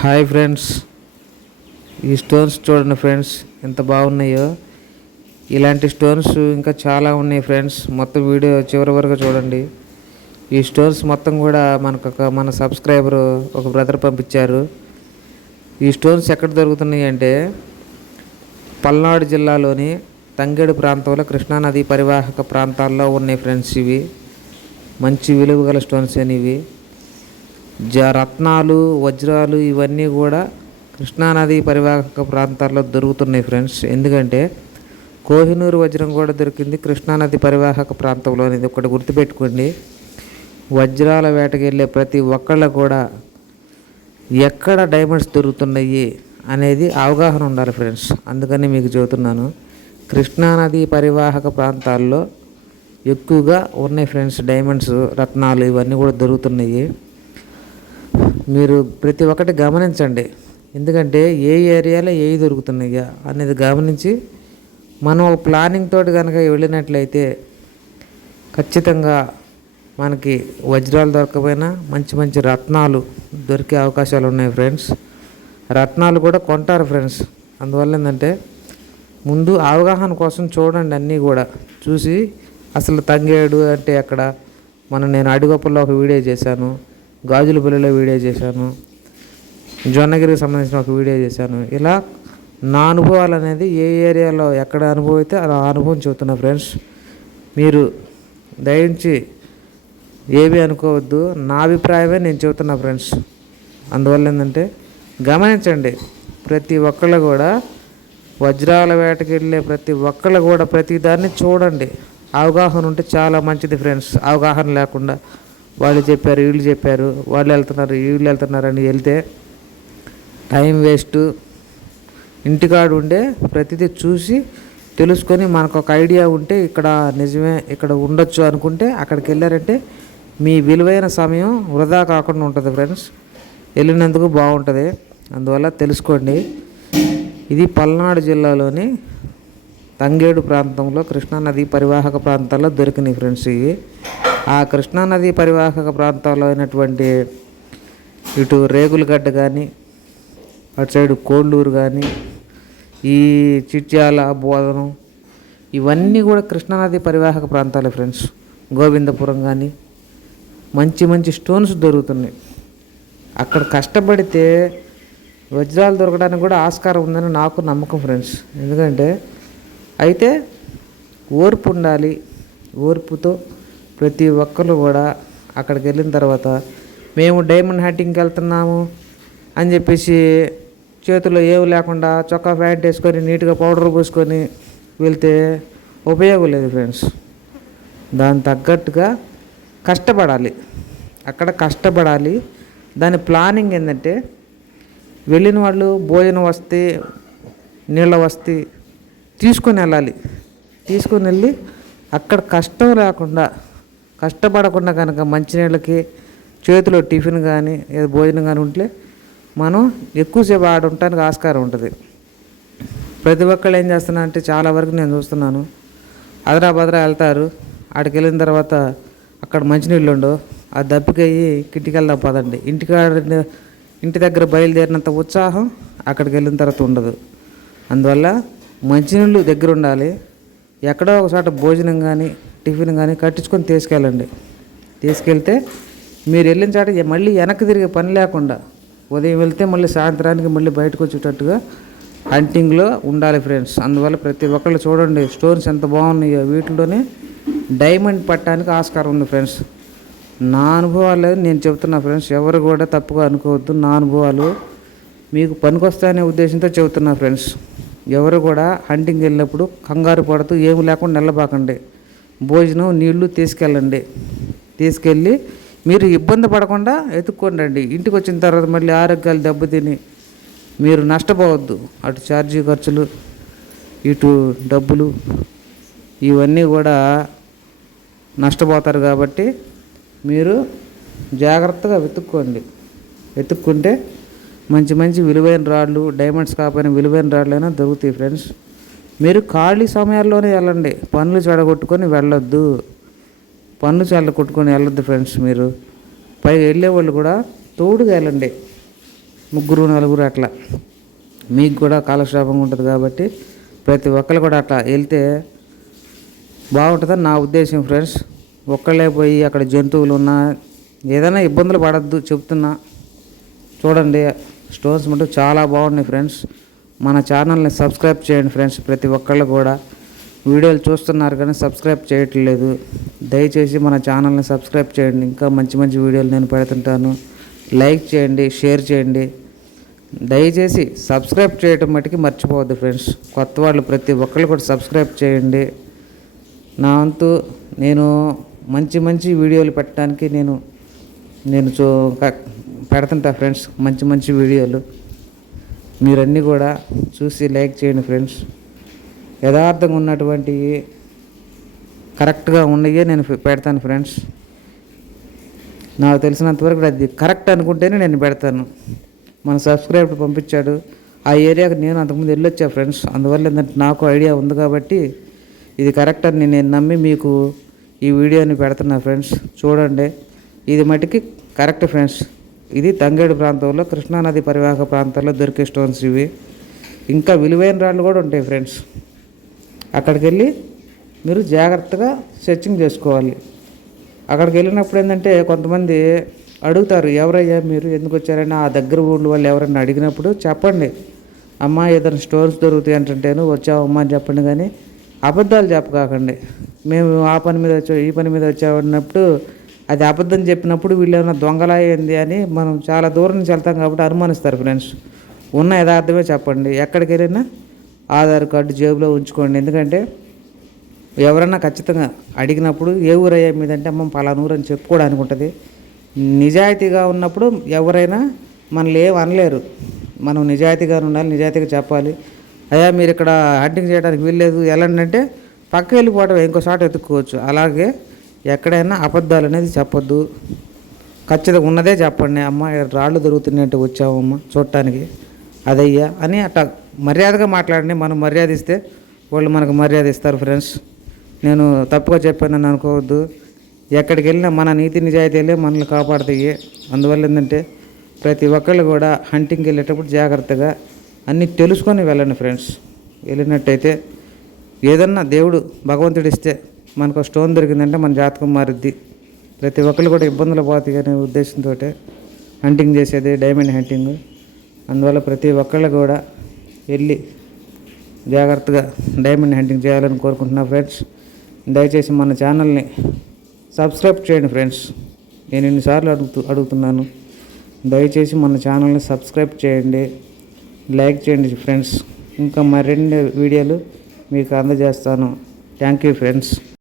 Hi friends, ఈ stones చూడండి friends, ఎంత బాగున్నాయో. ఇలాంటి స్టోన్స్ ఇంకా చాలా ఉన్నాయి ఫ్రెండ్స్. మొత్తం వీడియో చివరి వరకు చూడండి. ఈ స్టోన్స్ మొత్తం కూడా మన సబ్స్క్రైబర్ ఒక బ్రదర్ పంపించారు. ఈ స్టోన్స్ ఎక్కడ దొరుకుతున్నాయి అంటే పల్నాడు జిల్లాలోని తంగేడు ప్రాంతంలో కృష్ణానది పరివాహక ప్రాంతాల్లో ఉన్నాయి ఫ్రెండ్స్. ఇవి మంచి విలువ గల స్టోన్స్ అనేవి. రత్నాలు, వజ్రాలు ఇవన్నీ కూడా కృష్ణానది పరివాహక ప్రాంతాల్లో దొరుకుతున్నాయి ఫ్రెండ్స్. ఎందుకంటే కోహినూరు వజ్రం కూడా దొరికింది కృష్ణానది పరివాహక ప్రాంతంలో అనేది ఒకటి గుర్తుపెట్టుకోండి. వజ్రాల వేటకి వెళ్ళే ప్రతి ఒక్కళ్ళ కూడా ఎక్కడ డైమండ్స్ దొరుకుతున్నాయి అనేది అవగాహన ఉండాలి ఫ్రెండ్స్. అందుకని మీకు చెబుతున్నాను, కృష్ణానది పరివాహక ప్రాంతాల్లో ఎక్కువగా ఉన్నాయి ఫ్రెండ్స్. డైమండ్స్, రత్నాలు ఇవన్నీ కూడా దొరుకుతున్నాయి. మీరు ప్రతి ఒక్కటి గమనించండి. ఎందుకంటే ఏ ఏరియాలో ఏవి దొరుకుతున్నాయా అనేది గమనించి మనం ప్లానింగ్ తోటి కనుక వెళ్ళినట్లయితే ఖచ్చితంగా మనకి వజ్రాలు దొరకపోయినా మంచి మంచి రత్నాలు దొరికే అవకాశాలు ఉన్నాయి ఫ్రెండ్స్. రత్నాలు కూడా కొంటారు ఫ్రెండ్స్. అందువల్ల ఏంటంటే ముందు అవగాహన కోసం చూడండి. అన్నీ కూడా చూసి అసలు తంగేడు అంటే అక్కడ నేను అడిగొప్పల్లో ఒక వీడియో చేశాను, గాజులపల్లిలో వీడియో చేశాను, జొన్నగిరికి సంబంధించిన ఒక వీడియో చేశాను. ఇలా నా అనుభవాలు అనేది ఏ ఏరియాలో ఎక్కడ అనుభవం అయితే ఆ అనుభవం చెబుతున్నా ఫ్రెండ్స్. మీరు దయించి ఏవి అనుకోవద్దు, నా అభిప్రాయమే నేను చెబుతున్నా ఫ్రెండ్స్. అందువల్ల ఏంటంటే గమనించండి. ప్రతి ఒక్కళ్ళు కూడా వజ్రాల వేటకి వెళ్ళే ప్రతి ఒక్కళ్ళు కూడా ప్రతి దాన్ని చూడండి. అవగాహన ఉంటే చాలా మంచిది ఫ్రెండ్స్. అవగాహన లేకుండా వాళ్ళు చెప్పారు, వీళ్ళు చెప్పారు, వాళ్ళు వెళ్తున్నారు, వీళ్ళు వెళ్తున్నారు అని వెళ్తే టైం వేస్ట్. ఇంటికాడు ఉండే ప్రతిదీ చూసి తెలుసుకొని మనకు ఒక ఐడియా ఉంటే ఇక్కడ నిజమే ఇక్కడ ఉండొచ్చు అనుకుంటే అక్కడికి వెళ్ళారంటే మీ విలువైన సమయం వృధా కాకుండా ఉంటుంది ఫ్రెండ్స్. వెళ్ళినందుకు బాగుంటుంది. అందువల్ల తెలుసుకోండి. ఇది పల్నాడు జిల్లాలోని తంగేడు ప్రాంతంలో కృష్ణానది పరివాహక ప్రాంతాల్లో దొరికినాయి ఫ్రెండ్స్. ఇవి ఆ కృష్ణానది పరివాహక ప్రాంతాల్లో అయినటువంటి ఇటు రేగులగడ్డ కానీ, అటు సైడు కోళ్ళూరు కానీ, ఈ చిట్యాల, బోధనం ఇవన్నీ కూడా కృష్ణానది పరివాహక ప్రాంతాలే ఫ్రెండ్స్. గోవిందపురం కానీ మంచి మంచి స్టోన్స్ దొరుకుతున్నాయి. అక్కడ కష్టపడితే వజ్రాలు దొరకడానికి కూడా ఆస్కారం ఉందని నాకు నమ్మకం ఫ్రెండ్స్. ఎందుకంటే అయితే ఓర్పు ఉండాలి. ఓర్పుతో ప్రతి ఒక్కరు కూడా అక్కడికి వెళ్ళిన తర్వాత మేము డైమండ్ హంటింగ్కి వెళ్తున్నాము అని చెప్పేసి చేతుల్లో ఏమి లేకుండా చొక్కా ప్యాంట్ వేసుకొని నీట్గా పౌడర్ పూసుకొని వెళ్తే ఉపయోగం లేదు ఫ్రెండ్స్. దాని తగ్గట్టుగా కష్టపడాలి. అక్కడ కష్టపడాలి. దాని ప్లానింగ్ ఏంటంటే వెళ్ళిన వాళ్ళు భోజనం వస్తే, నీళ్ళ వస్తే తీసుకొని వెళ్ళాలి. తీసుకొని వెళ్ళి అక్కడ కష్టం లేకుండా, కష్టపడకుండా కనుక మంచినీళ్ళకి చేతిలో టిఫిన్ కానీ ఏదో భోజనం కానీ ఉంటే మనం ఎక్కువసేపు ఆడ ఉండటానికి ఆస్కారం ఉంటుంది. ప్రతి ఒక్కళ్ళు ఏం చేస్తున్నారంటే చాలా వరకు నేను చూస్తున్నాను, అదరా వెళ్తారు. ఆడికి వెళ్ళిన తర్వాత అక్కడ మంచినీళ్ళు ఉండవు. ఆ దప్పికయ్యి ఇంటికి వెళ్దాం పదండి. ఇంటి దగ్గర బయలుదేరినంత ఉత్సాహం అక్కడికి వెళ్ళిన తర్వాత ఉండదు. అందువల్ల మంచినీళ్ళు దగ్గర ఉండాలి. ఎక్కడో ఒకసారి భోజనం కానీ టిఫిన్ కానీ కట్టించుకొని తీసుకెళ్ళండి. తీసుకెళ్తే మీరు వెళ్ళిన చాట మళ్ళీ వెనక్కి తిరిగే పని లేకుండా ఉదయం వెళ్తే మళ్ళీ సాయంత్రానికి మళ్ళీ బయటకు వచ్చేటట్టుగా హంటింగ్లో ఉండాలి ఫ్రెండ్స్. అందువల్ల ప్రతి ఒక్కళ్ళు చూడండి, స్టోన్స్ ఎంత బాగున్నాయో. వీటిలోనే డైమండ్ పట్టడానికి ఆస్కారం ఉంది ఫ్రెండ్స్. నా అనుభవాలు నేను చెబుతున్నా ఫ్రెండ్స్. ఎవరు కూడా తప్పుగా అనుకోవద్దు. నా అనుభవాలు మీకు పనికొస్తాయనే ఉద్దేశంతో చెబుతున్నా ఫ్రెండ్స్. ఎవరు కూడా హంటింగ్ వెళ్ళినప్పుడు కంగారు పడుతూ ఏమి లేకుండా నిలబాకండి. భోజనం, నీళ్లు తీసుకెళ్ళండి. తీసుకెళ్ళి మీరు ఇబ్బంది పడకుండా ఎత్తుక్కోండి. ఇంటికి వచ్చిన తర్వాత మళ్ళీ ఆరోగ్యాలు దెబ్బతిని మీరు నష్టపోవద్దు. అటు ఛార్జీ ఖర్చులు, ఇటు డబ్బులు ఇవన్నీ కూడా నష్టపోతారు. కాబట్టి మీరు జాగ్రత్తగా వెతుక్కుంటే మంచి మంచి విలువైన రాళ్ళు, డైమండ్స్ కాకపోయినా విలువైన రాళ్ళు అయినా దొరుకుతాయి ఫ్రెండ్స్. మీరు ఖాళీ సమయాల్లోనే వెళ్ళండి. పనులు చెడగొట్టుకొని వెళ్ళొద్దు. వెళ్ళొద్దు ఫ్రెండ్స్. మీరు పైగా వెళ్ళే వాళ్ళు కూడా తోడుగా వెళ్ళండి. ముగ్గురు నలుగురు అట్లా మీకు కూడా కాలక్షేపంగా ఉంటుంది కాబట్టి ప్రతి ఒక్కరు కూడా అట్లా వెళ్తే బాగుంటుందని నా ఉద్దేశం ఫ్రెండ్స్. ఒక్కళ్ళే పోయి అక్కడ జంతువులు ఉన్నా ఏదైనా ఇబ్బందులు పడద్దు చెప్తున్నా. చూడండి స్టోన్స్ మటు చాలా బాగున్నాయి ఫ్రెండ్స్. మన ఛానల్ని సబ్స్క్రైబ్ చేయండి ఫ్రెండ్స్. ప్రతి ఒక్కళ్ళు కూడా వీడియోలు చూస్తున్నారు కానీ సబ్స్క్రైబ్ చేయట్లేదు. దయచేసి మన ఛానల్ని సబ్స్క్రైబ్ చేయండి. ఇంకా మంచి మంచి వీడియోలు నేను పెడుతుంటాను. లైక్ చేయండి, షేర్ చేయండి. దయచేసి సబ్స్క్రైబ్ చేయటం మటుకి మర్చిపోవద్దు ఫ్రెండ్స్. కొత్త వాళ్ళు ప్రతి ఒక్కళ్ళు కూడా సబ్స్క్రైబ్ చేయండి. నా వంతు నేను మంచి మంచి వీడియోలు పెట్టడానికి నేను పెడుతుంటా ఫ్రెండ్స్. మంచి మంచి వీడియోలు మీరన్నీ కూడా చూసి లైక్ చేయండి ఫ్రెండ్స్. యథార్థంగా ఉన్నటువంటి కరెక్ట్గా ఉన్నయే నేను పెడతాను ఫ్రెండ్స్. నాకు తెలిసినంతవరకు అది కరెక్ట్ అనుకుంటేనే నేను పెడతాను. మన సబ్స్క్రైబర్ పంపించాడు, ఆ ఏరియాకి నేను అంతకుముందు వెళ్ళొచ్చా ఫ్రెండ్స్. అందువల్ల ఏంటంటే నాకు ఐడియా ఉంది కాబట్టి ఇది కరెక్ట్ అని నేను నమ్మి మీకు ఈ వీడియోని పెడుతున్నా ఫ్రెండ్స్. చూడండి, ఇది మటుకి కరెక్ట్ ఫ్రెండ్స్. ఇది తంగేడు ప్రాంతంలో కృష్ణానది పరివాహక ప్రాంతాల్లో దొరికే స్టోన్స్ ఇవి. ఇంకా విలువైన రాళ్ళు కూడా ఉంటాయి ఫ్రెండ్స్. అక్కడికి వెళ్ళి మీరు జాగ్రత్తగా సెర్చింగ్ చేసుకోవాలి. అక్కడికి వెళ్ళినప్పుడు ఏంటంటే కొంతమంది అడుగుతారు, ఎవరయ్యా మీరు, ఎందుకు వచ్చారని. ఆ దగ్గర ఊళ్ళో వాళ్ళు ఎవరైనా అడిగినప్పుడు చెప్పండి, అమ్మ ఏదైనా స్టోన్స్ దొరుకుతాయి అంటుంటేను వచ్చావమ్మా అని చెప్పండి. కానీ అబద్ధాలు చెప్పకాకండి. మేము ఆ పని మీద వచ్చాం, ఈ పని మీద వచ్చామన్నప్పుడు అది అబద్ధం చెప్పినప్పుడు వీళ్ళు ఏమైనా దొంగలాయింది అని మనం చాలా దూరం నుంచి వెళ్తాం కాబట్టి అనుమానిస్తారు ఫ్రెండ్స్. ఉన్న యథార్థమే చెప్పండి. ఎక్కడికి వెళ్ళినా ఆధార్ కార్డు జేబులో ఉంచుకోండి. ఎందుకంటే ఎవరన్నా ఖచ్చితంగా అడిగినప్పుడు ఏ ఊరయ్యా మీదంటే అమ్మ పలానా ఊరు అని చెప్పుకోవడానికి ఉంటుంది. నిజాయితీగా ఉన్నప్పుడు ఎవరైనా మనల్ని ఏం అనలేరు. మనం నిజాయితీగా ఉండాలి, నిజాయితీగా చెప్పాలి. అయ్యా మీరు ఇక్కడ హంటింగ్ చేయడానికి వీల్లేదు వెళ్ళండి అంటే పక్క వెళ్ళిపోవడం, ఇంకో చోట ఎత్తుక్కోవచ్చు. అలాగే ఎక్కడైనా అబద్ధాలు అనేది చెప్పొద్దు. ఖచ్చితంగా ఉన్నదే చెప్పండి. అమ్మ రాళ్ళు దొరుకుతున్నాయంటే వచ్చామమ్మ చూడటానికి, అదయ్యా అని అట్లా మర్యాదగా మాట్లాడండి. మనం మర్యాద ఇస్తే వాళ్ళు మనకు మర్యాద ఇస్తారు ఫ్రెండ్స్. నేను తప్పుగా చెప్పానని అనుకోవద్దు. ఎక్కడికి వెళ్ళినా మన నీతి నిజాయితీలే మనల్ని కాపాడుతాయి. అందువల్ల ఏంటంటే ప్రతి ఒక్కళ్ళు కూడా హంటింగ్కి వెళ్ళేటప్పుడు జాగ్రత్తగా అన్నీ తెలుసుకొని వెళ్ళండి ఫ్రెండ్స్. వెళ్ళినట్టయితే ఏదన్నా దేవుడు భగవంతుడు ఇస్తే మనకు స్టోన్ దొరికిందంటే మన జాతకం మారుద్ది. ప్రతి ఒక్కళ్ళు కూడా ఇబ్బందులు పోతాయి అనే ఉద్దేశంతో హంటింగ్ చేసేది డైమండ్ హంటింగ్. అందువల్ల ప్రతి ఒక్కళ్ళు కూడా వెళ్ళి జాగ్రత్తగా డైమండ్ హంటింగ్ చేయాలని కోరుకుంటున్నా ఫ్రెండ్స్. దయచేసి మన ఛానల్ని సబ్స్క్రైబ్ చేయండి ఫ్రెండ్స్. నేను ఎన్నిసార్లు అడుగుతున్నాను. దయచేసి మన ఛానల్ని సబ్స్క్రైబ్ చేయండి, లైక్ చేయండి ఫ్రెండ్స్. ఇంకా మరిన్ని వీడియోలు మీకు అందజేస్తాను. Thank you friends.